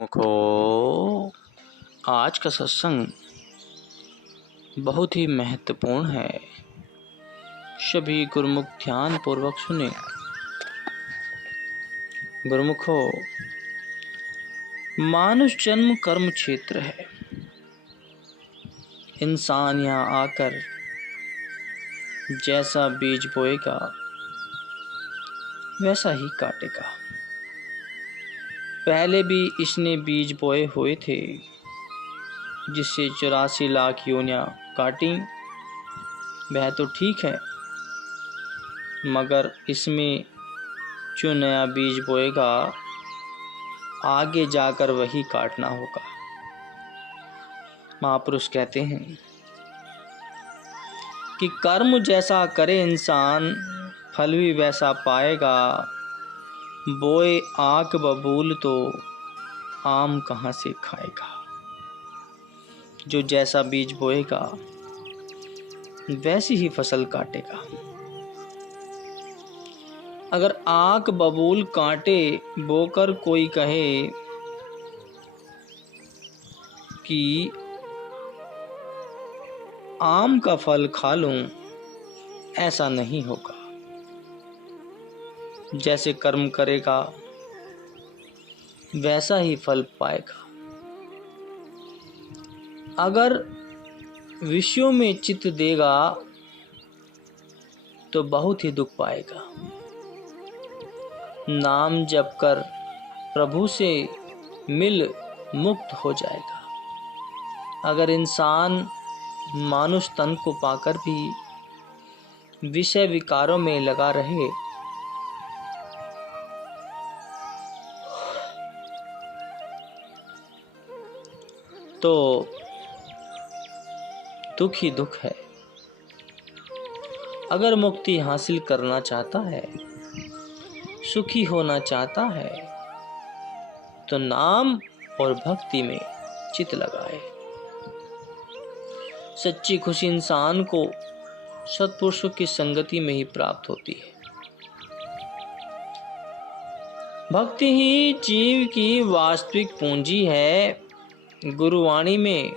मुखो आज का सत्संग बहुत ही महत्वपूर्ण है। सभी गुरुमुख ध्यान पूर्वक सुने। गुरुमुखो, मानुष जन्म कर्म क्षेत्र है। इंसान यहाँ आकर जैसा बीज बोएगा वैसा ही काटेगा। पहले भी इसने बीज बोए हुए थे, जिससे 84 लाख योनियां काटी। वह तो ठीक है, मगर इसमें जो नया बीज बोएगा आगे जाकर वही काटना होगा। महापुरुष कहते हैं कि कर्म जैसा करे इंसान, फल भी वैसा पाएगा। बोए आँख बबूल तो आम कहाँ से खाएगा। जो जैसा बीज बोएगा वैसी ही फसल काटेगा। अगर आँख बबूल कांटे बोकर कोई कहे कि आम का फल खा लूं, ऐसा नहीं होगा। जैसे कर्म करेगा वैसा ही फल पाएगा। अगर विषयों में चित्त देगा तो बहुत ही दुख पाएगा। नाम जप कर प्रभु से मिल मुक्त हो जाएगा। अगर इंसान मानुष तन को पाकर भी विषय विकारों में लगा रहे तो दुख ही दुख है। अगर मुक्ति हासिल करना चाहता है, सुखी होना चाहता है, तो नाम और भक्ति में चित लगाए। सच्ची खुशी इंसान को सत्पुरुषों की संगति में ही प्राप्त होती है। भक्ति ही जीव की वास्तविक पूंजी है। गुरुवाणी में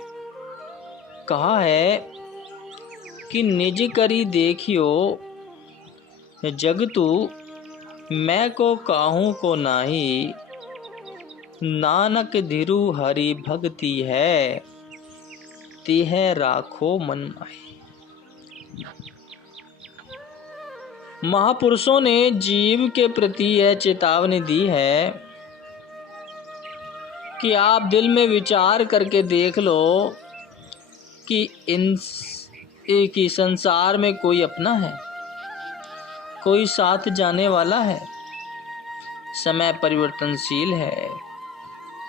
कहा है कि निज करी देखियो जगतु, मैं को काहू को नाही। नानक धिरु हरि भक्ति है, तिह राखो मन माही। महापुरुषों ने जीव के प्रति यह चेतावनी दी है कि आप दिल में विचार करके देख लो कि कि संसार में कोई अपना है, कोई साथ जाने वाला है। समय परिवर्तनशील है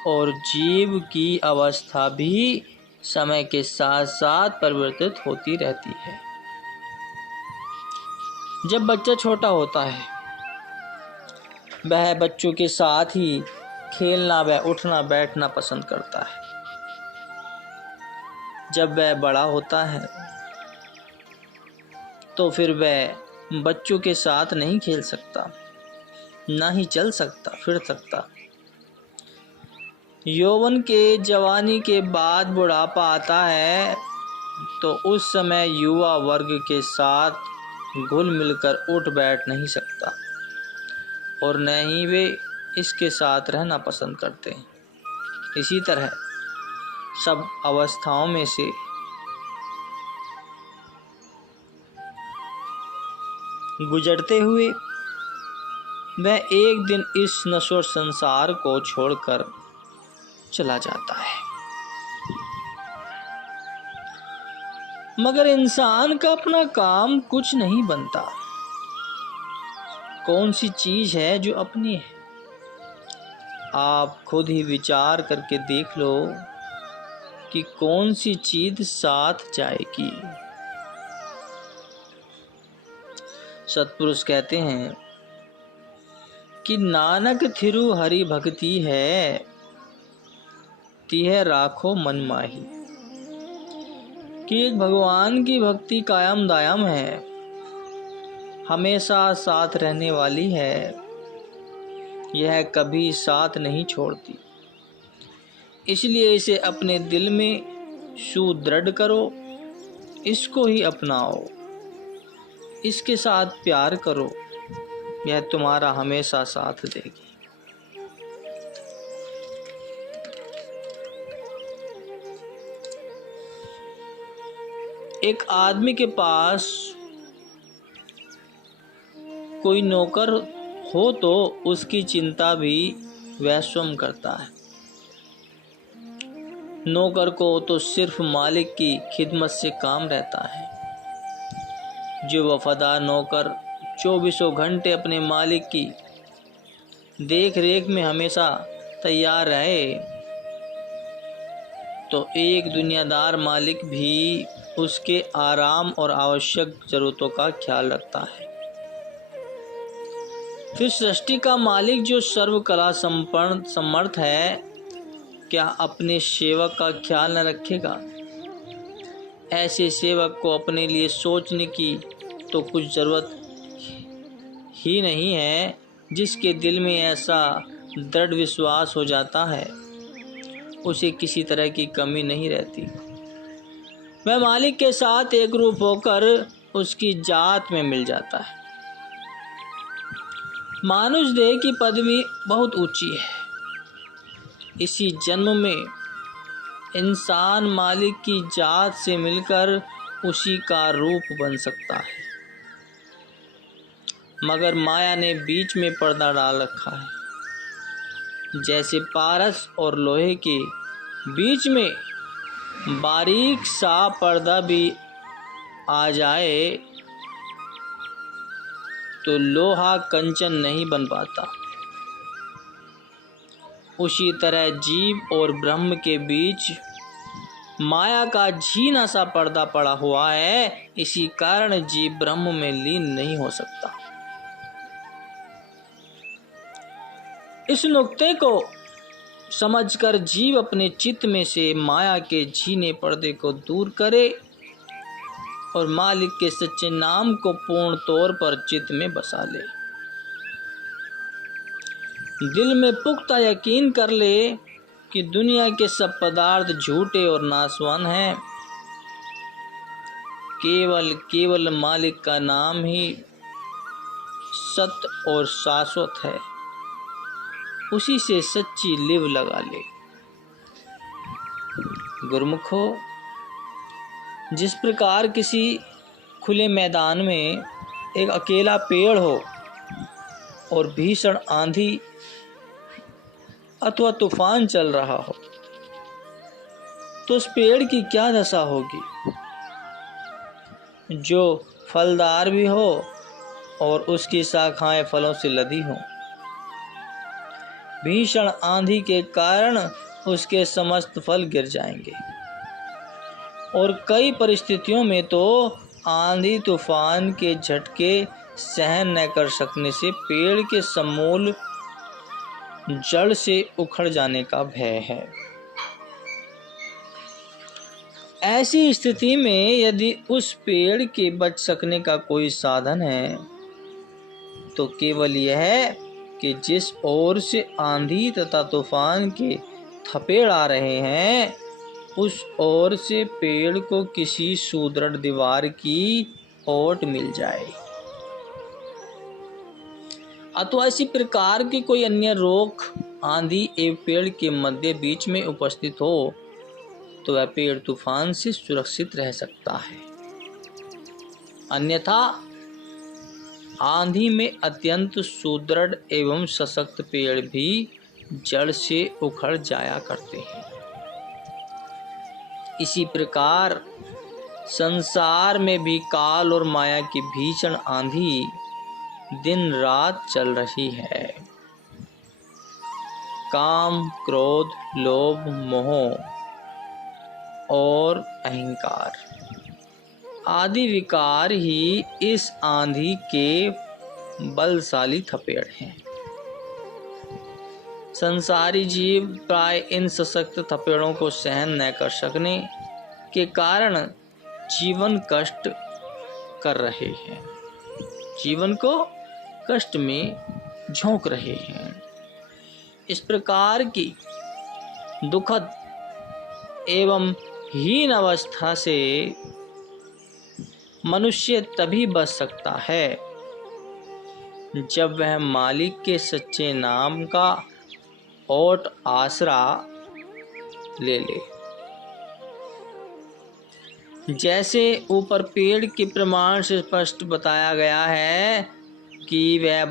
और जीव की अवस्था भी समय के साथ साथ परिवर्तित होती रहती है। जब बच्चा छोटा होता है, वह बच्चों के साथ ही खेलना व उठना बैठना पसंद करता है। जब वह बड़ा होता है तो फिर वह बच्चों के साथ नहीं खेल सकता, ना ही चल सकता फिर सकता। यौवन के जवानी के बाद बुढ़ापा आता है तो उस समय युवा वर्ग के साथ घुल मिलकर उठ बैठ नहीं सकता और न ही वे इसके साथ रहना पसंद करते हैं। इसी तरह सब अवस्थाओं में से गुजरते हुए वह एक दिन इस नश्वर संसार को छोड़कर चला जाता है। मगर इंसान का अपना काम कुछ नहीं बनता। कौन सी चीज है जो अपनी है? आप खुद ही विचार करके देख लो कि कौन सी चीज साथ जाएगी। सत्पुरुष कहते हैं कि नानक थिरु हरि भक्ति है, तिह राखो मन माही। कि एक भगवान की भक्ति कायम दायम है, हमेशा साथ रहने वाली है। यह कभी साथ नहीं छोड़ती। इसलिए इसे अपने दिल में सुदृढ़ करो, इसको ही अपनाओ, इसके साथ प्यार करो, यह तुम्हारा हमेशा साथ देगी। एक आदमी के पास कोई नौकर हो तो उसकी चिंता भी वह स्वयं करता है। नौकर को तो सिर्फ मालिक की खिदमत से काम रहता है। जो वफादार नौकर 24 घंटे अपने मालिक की देख रेख में हमेशा तैयार रहे, तो एक दुनियादार मालिक भी उसके आराम और आवश्यक जरूरतों का ख्याल रखता है। फिर सृष्टि का मालिक जो सर्वकला संपन्न समर्थ है, क्या अपने सेवक का ख्याल न रखेगा? ऐसे सेवक को अपने लिए सोचने की तो कुछ जरूरत ही नहीं है। जिसके दिल में ऐसा दृढ़ विश्वास हो जाता है, उसे किसी तरह की कमी नहीं रहती। वह मालिक के साथ एक रूप होकर उसकी जात में मिल जाता है। मानुष देह की पदवी बहुत ऊंची है। इसी जन्म में इंसान मालिक की जात से मिलकर उसी का रूप बन सकता है, मगर माया ने बीच में पर्दा डाल रखा है। जैसे पारस और लोहे के बीच में बारीक सा पर्दा भी आ जाए तो लोहा कंचन नहीं बन पाता, उसी तरह जीव और ब्रह्म के बीच माया का झीना सा पर्दा पड़ा हुआ है। इसी कारण जीव ब्रह्म में लीन नहीं हो सकता। इस नुक्ते को समझकर जीव अपने चित्त में से माया के झीने पर्दे को दूर करे और मालिक के सच्चे नाम को पूर्ण तौर पर चित्त में बसा ले। दिल में पुख्ता यकीन कर ले कि दुनिया के सब पदार्थ झूठे और नाशवान हैं। केवल मालिक का नाम ही सत्य और शाश्वत है। उसी से सच्ची लिव लगा ले। गुरुमुखो, जिस प्रकार किसी खुले मैदान में एक अकेला पेड़ हो और भीषण आंधी अथवा तूफान चल रहा हो, तो उस पेड़ की क्या दशा होगी? जो फलदार भी हो और उसकी शाखाएं फलों से लदी हों। भीषण आंधी के कारण उसके समस्त फल गिर जाएंगे और कई परिस्थितियों में तो आंधी तूफान के झटके सहन न कर सकने से पेड़ के समूल जड़ से उखड़ जाने का भय है। ऐसी स्थिति में यदि उस पेड़ के बच सकने का कोई साधन है तो केवल यह कि जिस ओर से आंधी तथा तूफान के थपेड़ आ रहे हैं, उस ओर से पेड़ को किसी सुदृढ़ दीवार की ओट मिल जाए अथवा इसी प्रकार की कोई अन्य रोक आंधी एवं पेड़ के मध्य बीच में उपस्थित हो, तो वह पेड़ तूफान से सुरक्षित रह सकता है। अन्यथा आंधी में अत्यंत सुदृढ़ एवं सशक्त पेड़ भी जड़ से उखड़ जाया करते हैं। इसी प्रकार संसार में भी काल और माया की भीषण आंधी दिन रात चल रही है। काम, क्रोध, लोभ, मोह और अहंकार आदि विकार ही इस आंधी के बलशाली थपेड़ हैं। संसारी जीव प्राय इन सशक्त थपेड़ों को सहन न कर सकने के कारण जीवन कष्ट कर रहे हैं, जीवन को कष्ट में झोंक रहे हैं। इस प्रकार की दुखद एवं हीन अवस्था से मनुष्य तभी बच सकता है जब वह मालिक के सच्चे नाम का ओट आसरा ले ले। जैसे ऊपर पेड़ के प्रमाण से स्पष्ट बताया गया है कि वह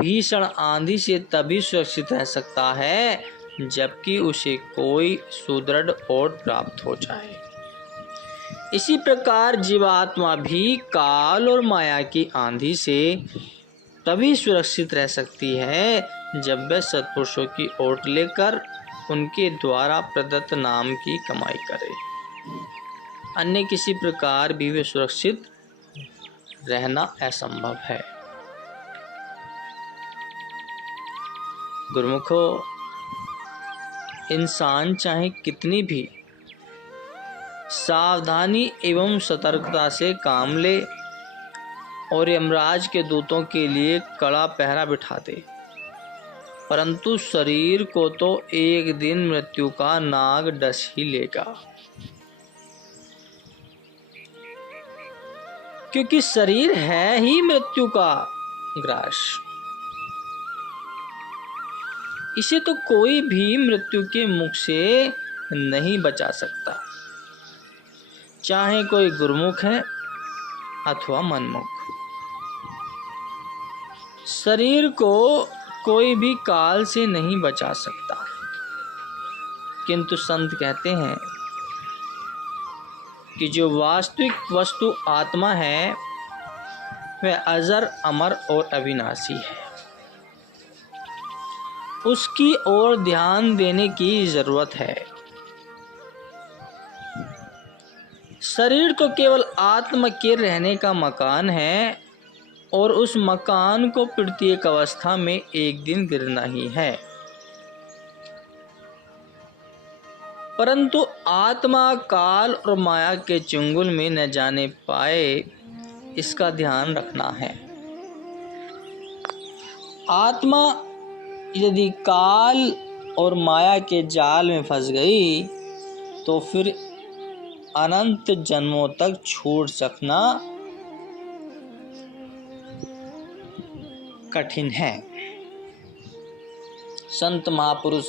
भीषण आंधी से तभी सुरक्षित रह सकता है जबकि उसे कोई सुदृढ़ ओट प्राप्त हो जाए। इसी प्रकार जीवात्मा भी काल और माया की आंधी से तभी सुरक्षित रह सकती है जब वह सत्पुरुषों की ओट लेकर उनके द्वारा प्रदत्त नाम की कमाई करे। अन्य किसी प्रकार भी वे सुरक्षित रहना असंभव है। गुरुमुखो, इंसान चाहे कितनी भी सावधानी एवं सतर्कता से काम ले और यमराज के दूतों के लिए कड़ा पहरा बिठा दे, परंतु शरीर को तो एक दिन मृत्यु का नाग डस ही लेगा, क्योंकि शरीर है ही मृत्यु का ग्रास। इसे तो कोई भी मृत्यु के मुख से नहीं बचा सकता, चाहे कोई गुरुमुख है अथवा मनमुख। शरीर को कोई भी काल से नहीं बचा सकता, किंतु संत कहते हैं कि जो वास्तविक वस्तु आत्मा है वह अजर, अमर और अविनाशी है। उसकी ओर ध्यान देने की जरूरत है। शरीर तो केवल आत्मा के रहने का मकान है और उस मकान को प्रत्येक अवस्था में एक दिन गिरना ही है, परंतु आत्मा काल और माया के चुंगल में न जाने पाए, इसका ध्यान रखना है। आत्मा यदि काल और माया के जाल में फंस गई तो फिर अनंत जन्मों तक छूट सकना कठिन है। संत महापुरुष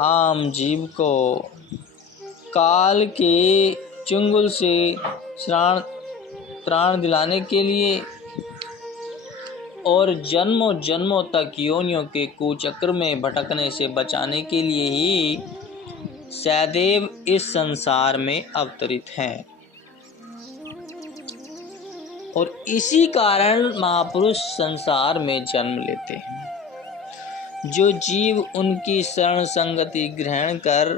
आम जीव को काल के चुंगल से त्राण दिलाने के लिए और जन्मों जन्मों तक योनियों के कुचक्र में भटकने से बचाने के लिए ही सदैव इस संसार में अवतरित हैं। और इसी कारण महापुरुष संसार में जन्म लेते हैं। जो जीव उनकी शरण संगति ग्रहण कर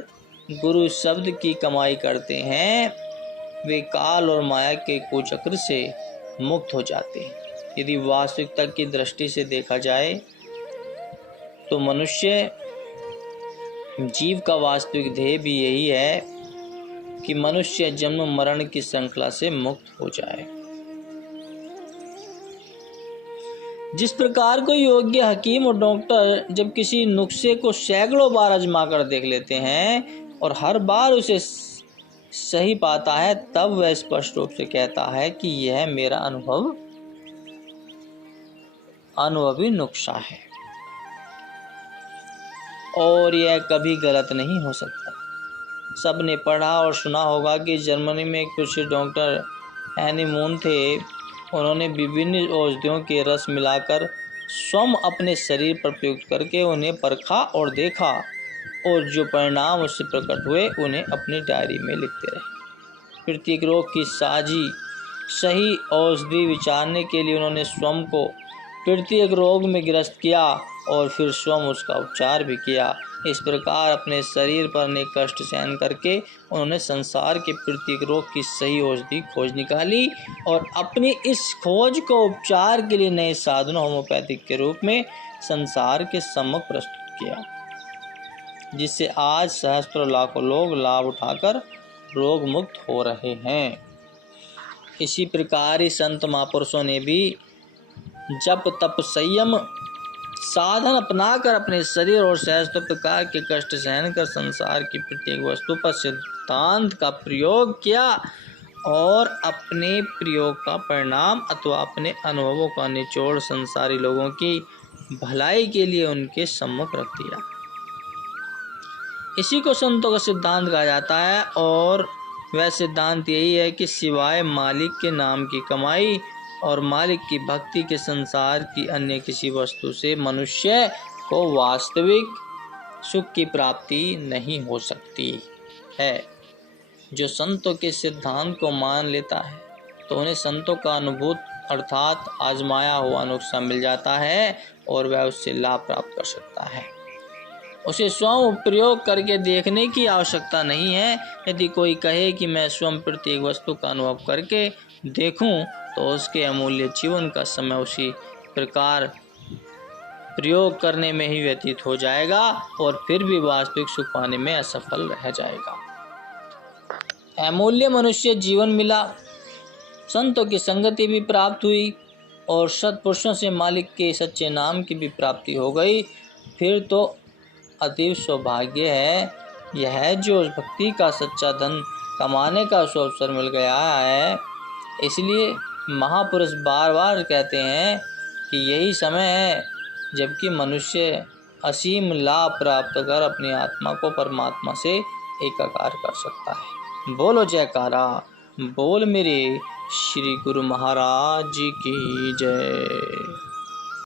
गुरु शब्द की कमाई करते हैं वे काल और माया के कुचक्र से मुक्त हो जाते हैं। यदि वास्तविकता की दृष्टि से देखा जाए तो मनुष्य जीव का वास्तविक ध्येय भी यही है कि मनुष्य जन्म मरण की श्रृंखला से मुक्त हो जाए। जिस प्रकार कोई योग्य हकीम और डॉक्टर जब किसी नुस्खे को सैकड़ों बार आजमा कर देख लेते हैं और हर बार उसे सही पाता है, तब वह स्पष्ट रूप से कहता है कि यह मेरा अनुभवी नुस्खा है और यह कभी गलत नहीं हो सकता। सबने पढ़ा और सुना होगा कि जर्मनी में कुछ डॉक्टर हैनीमून थे। उन्होंने विभिन्न औषधियों के रस मिलाकर स्वयं अपने शरीर पर प्रयुक्त करके उन्हें परखा और देखा, और जो परिणाम उससे प्रकट हुए उन्हें अपनी डायरी में लिखते रहे। प्रत्येक रोग की सही औषधि विचारने के लिए उन्होंने स्वयं को प्रत्येक रोग में ग्रस्त किया और फिर स्वयं उसका उपचार भी किया। इस प्रकार अपने शरीर पर अनेक कष्ट सहन करके उन्होंने संसार के प्रत्येक रोग की सही औषधि खोज निकाली और अपनी इस खोज को उपचार के लिए नए साधनों होम्योपैथिक के रूप में संसार के सम्मुख प्रस्तुत किया, जिससे आज सहस्त्रों लाखों लोग लाभ उठाकर रोग मुक्त हो रहे हैं। इसी प्रकार ही संत महापुरुषों ने भी जप तप संयम साधन अपनाकर अपने शरीर और सहस्त्र प्रकार के कष्ट सहन कर संसार की प्रत्येक वस्तु पर सिद्धांत का प्रयोग किया और अपने प्रयोग का परिणाम अथवा अपने अनुभवों का निचोड़ संसारी लोगों की भलाई के लिए उनके सम्मुख रख दिया। इसी को संतों का सिद्धांत कहा जाता है और वह सिद्धांत यही है कि सिवाय मालिक के नाम की कमाई और मालिक की भक्ति के संसार की अन्य किसी वस्तु से मनुष्य को वास्तविक सुख की प्राप्ति नहीं हो सकती है। जो संतों के सिद्धांत को मान लेता है तो उन्हें संतों का अनुभूत अर्थात आजमाया हुआ नुस्खा मिल जाता है और वह उससे लाभ प्राप्त कर सकता है। उसे स्वयं प्रयोग करके देखने की आवश्यकता नहीं है। यदि कोई कहे कि मैं स्वयं प्रत्येक वस्तु का अनुभव करके देखूं तो उसके अमूल्य जीवन का समय उसी प्रकार प्रयोग करने में ही व्यतीत हो जाएगा और फिर भी वास्तविक सुख पाने में असफल रह जाएगा। अमूल्य मनुष्य जीवन मिला, संतों की संगति भी प्राप्त हुई और सत्पुरुषों से मालिक के सच्चे नाम की भी प्राप्ति हो गई। फिर तो अतीव सौभाग्य है यह जो भक्ति का सच्चा धन कमाने का अवसर मिल गया है। इसलिए महापुरुष बार बार कहते हैं कि यही समय है जबकि मनुष्य असीम लाभ प्राप्त कर अपनी आत्मा को परमात्मा से एकाकार कर सकता है। बोलो जयकारा, बोल मेरे श्री गुरु महाराज जी की जय।